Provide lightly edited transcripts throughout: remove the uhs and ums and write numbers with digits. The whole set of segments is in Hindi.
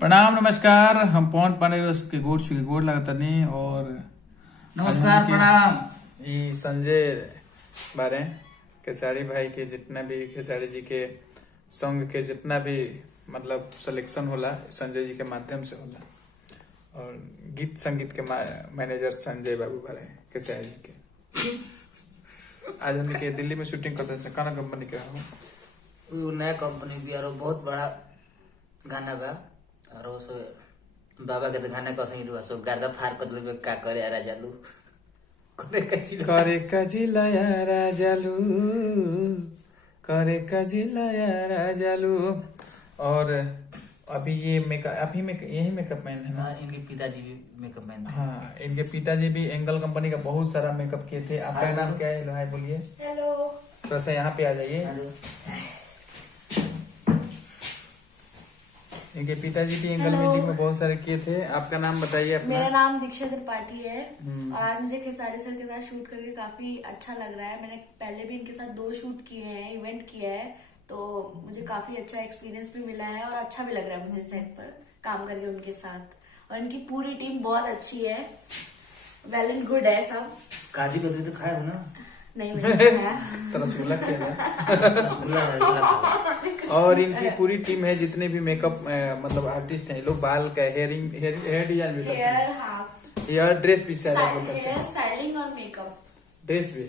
प्रणाम नमस्कार। हम पवन पांडे के गोड़ लगता नहीं और नमस्कार प्रणाम। ये संजय बारे खेसारी भाई के जितना भी खेसारी जी के सॉन्ग के जितना भी मतलब सिलेक्शन होला संजय जी के माध्यम से होला और गीत संगीत के मैनेजर संजय बाबू बारे खेसारी जी के। आज हम के दिल्ली में शूटिंग करते हैं काना कंपनी के नया कंपनी भी और बहुत बड़ा गाना बा और वो सब बाबा के गाना का सही रुआ सब गर्दा फार कतल में का करे आ राजालू करे कजिला राजालू करे कजिला राजालू। और अभी ये मेकअप यही मेकअप मैन है ना। इनके पिताजी भी मेकअप मैन थे। हाँ, इनके पिताजी भी एंगल कंपनी का बहुत सारा मेकअप किए थे। आपका नाम क्या है? हाय बोलिए। हेलो। थोड़ा सा यहाँ पे आ जाइए। इनके पिताजी भी एंगल म्यूजिक में बहुत सारे किए थे। आपका नाम बताइए अपना। मेरा नाम दीक्षा त्रिपाठी है और आज मुझे खेसारी सर के साथ शूट करके काफी अच्छा लग रहा है। मैंने पहले भी इनके साथ 2 शूट किए हैं, इवेंट किया है, तो मुझे काफी अच्छा एक्सपीरियंस भी मिला है और अच्छा भी लग रहा है मुझे सेट पर काम करके उनके साथ। और इनकी पूरी टीम बहुत अच्छी है, वेल एंड गुड है सब। काजू कतली तो खाए हो ना? नहीं मैंने खाया। रसगुल्ला और इनकी पूरी टीम है जितने भी मेकअप मतलब आर्टिस्ट हैं, लोग बाल का हेयर डिजाइन भी करते हैं। हेयर ड्रेस भी हेयर स्टाइलिंग और मेकअप ड्रेस भी।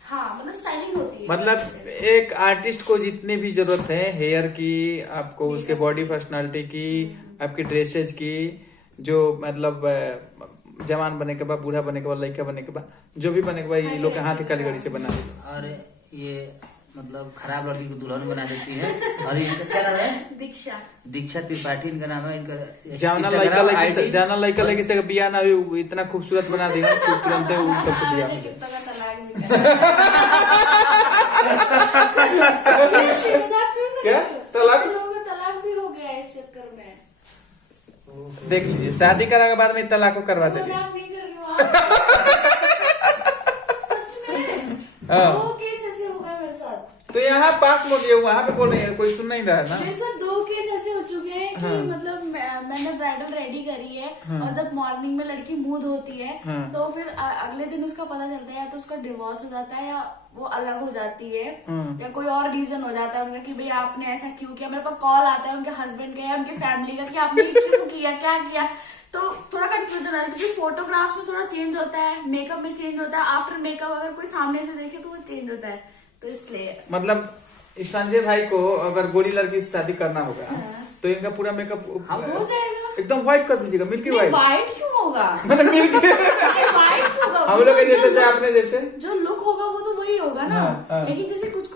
हाँ मतलब स्टाइलिंग होती है। मतलब एक आर्टिस्ट को जितनी भी जरूरत है हेयर की, आपको उसके बॉडी पर्सनालिटी की, आपकी ड्रेसेज की, जो मतलब जवान बने के बाद, बूढ़ा बने के बाद, लड़का बने के बाद, जो भी बने के बाद ये लोग के हाथ की कारीगरी से बना देते। और ये मतलब खराब लड़की को दुल्हन बना देती है। और इनका क्या नाम है? दीक्षा त्रिपाठी इनका नाम है। इनका जाना लड़का लड़की से बिया ना हुई इतना खूबसूरत बना देगा तुरंत सबको बिया हो जाए। क्या तलाक भी हो गया इस चक्कर में। देख लीजिए, शादी कराने के बाद में तलाक को करवा देंगे। मजाक नहीं कर रही हूँ सच में। 2 केस ऐसे हो गए मेरे साथ। तो यहाँ पास बोलिए, वहाँ पे बोल रहे हैं, कोई सुन नहीं रहा है ना। मेरे साथ 2 केस ऐसे हो चुके हैं कि मतलब मैंने ब्राइडल रेडी करी है और जब मॉर्निंग में लड़की मुंह धोती है तो फिर अगले दिन उसका पता चलता है या तो उसका डिवोर्स हो जाता है या वो अलग हो जाती है या कोई और रीजन हो जाता है उनका कि भाई आपने ऐसा क्यों किया। मेरे पास कॉल आता है उनके हस्बैंड का या उनकी फैमिली का कि आपने क्यों किया, क्या किया। तो थोड़ा कंफ्यूजन आता है क्योंकि फोटोग्राफ्स में थोड़ा चेंज होता है, मेकअप में चेंज होता है, आफ्टर मेकअप अगर कोई सामने से देखे तो वो चेंज होता है, तो इसलिए मतलब इस संजय भाई को अगर गोरी लड़की से शादी करना होगा तो इनका पूरा मेकअप हो जाएगा, एकदम व्हाइट कर दीजिएगा। Milky white. व्हाइट क्यों होगा? मिल्की व्हाइट होगा हम लोग के जैसे आपने जैसे जो लुक होगा वो तो वही होगा ना। लेकिन जैसे कुछ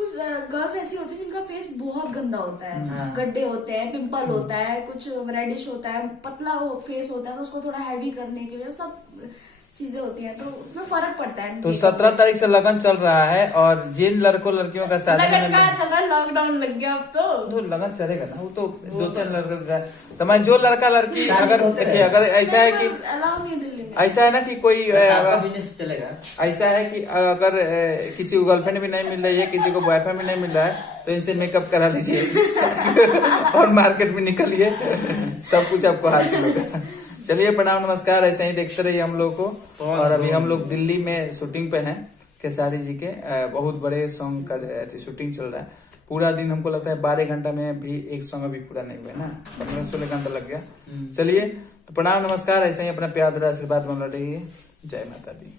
गर्ल्स ऐसी होती है जिनका फेस बहुत गंदा होता है, गड्ढे होते हैं, पिंपल होता है, कुछ रेडिश होता है, पतला फेस होता है, तो उसको थोड़ा हैवी करने के लिए सब चीजें होती हैं, तो उसमें फर्क पड़ता है। तो 17 तारीख से लगन चल रहा है और जिन लड़कियों का शादी चल रहा, लॉकडाउन लग गया अब तो लगन चलेगा ना। वो तो 2-3 लड़का तो मैं जो लड़का लड़की अगर देखिए अगर ऐसा है कि अलाउ नहीं दिल्ली में, ऐसा है ना कि कोई बिजनेस चलेगा। ऐसा है कि अगर किसी को गर्लफ्रेंड भी नहीं मिल रही है, किसी को बॉयफ्रेंड भी नहीं मिल रहा है, तो इनसे मेकअप करा लीजिए और मार्केट में निकलिए, सब कुछ आपको हासिल होगा। चलिए प्रणाम नमस्कार, ऐसे ही देखते रहिए हम लोग को। और अभी हम लोग दिल्ली में शूटिंग पे हैं खेसारी जी के, बहुत बड़े सॉन्ग का शूटिंग चल रहा है। पूरा दिन हमको लगता है 12 घंटा में भी एक सॉन्ग अभी पूरा नहीं हुआ ना, 15-16 घंटा लग गया। चलिए तो प्रणाम नमस्कार, ऐसे ही अपना प्यार और आशीर्वाद बना रहिए। जय माता दी।